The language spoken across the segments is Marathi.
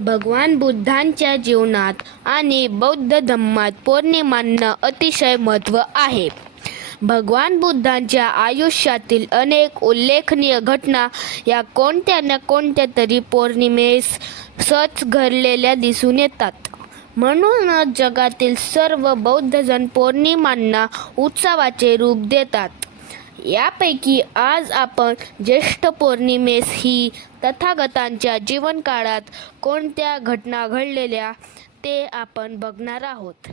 भगवान बुद्धांच्या जीवनात आणि बौद्ध धम्मात पौर्णिमांना अतिशय महत्त्व आहे. भगवान बुद्धांच्या आयुष्यातील अनेक उल्लेखनीय घटना या कोणत्या ना कोणत्या तरी पौर्णिमेस सच घडलेल्या दिसून येतात. म्हणूनच जगातील सर्व बौद्धजन पौर्णिमांना उत्सवाचे रूप देतात. यापैकी आज आपण ज्येष्ठ पौर्णिमेस ही तथागतांच्या जीवनकाळात कोणत्या घटना घडलेल्या ते आपण बघणार आहोत.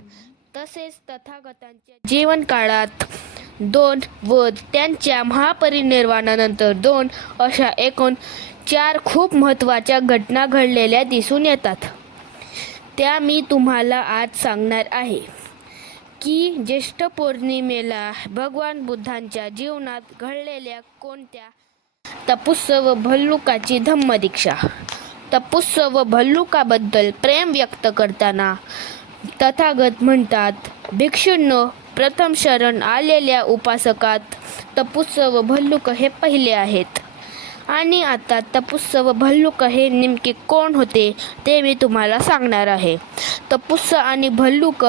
तसेच तथागतांच्या जीवनकाळात 2 व त्यांच्या महापरिनिर्वाणानंतर 2 अशा एकूण 4 खूप महत्त्वाच्या घटना घडलेल्या दिसून येतात. त्या मी तुम्हाला आज सांगणार आहे की ज्येष्ठ पौर्णिमेला भगवान बुद्धांच्या जीवनात घडलेल्या कोणत्या. तपुस्स व भल्लुकाची धम्मदीक्षा. तपुस्स व भल्लुकाबद्दल प्रेम व्यक्त करताना तथागत म्हणतात, भिक्षूंनो, प्रथम शरण आलेल्या उपासकात तपुस्स व भल्लुक हे पहिले आहेत. आणि आता तपुस्स व भल्लुक हे नेमके कोण होते ते मी तुम्हाला सांगणार आहे. तपुस्स आणि भल्लुक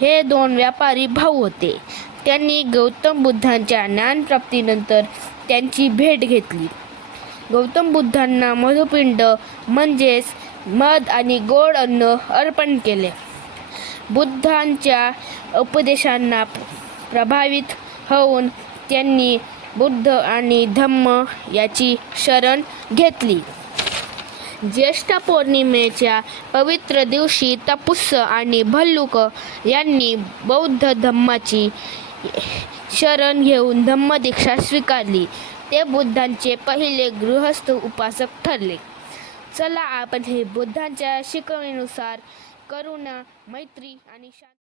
हे 2 व्यापारी भाऊ होते. त्यांनी गौतम बुद्धांच्या ज्ञानप्राप्तीनंतर त्यांची भेट घेतली. गौतम बुद्धांना मधुपिंड म्हणजेच मध आणि गोड अन्न अर्पण केले. बुद्धांच्या उपदेशांना प्रभावित होऊन त्यांनी बुद्ध आणि धम्म याची शरण घेतली. ज्येष्ठ पौर्णिमेच्या पवित्र दिवशी तपुस्स आणि भल्लुक यांनी बौद्ध धम्माची शरण घेऊन धम्मदीक्षा स्वीकारली. ते बुद्धांचे पहिले गृहस्थ उपासक ठरले. चला आपण हे बुद्धांच्या शिकवणीनुसार करुणा, मैत्री आणि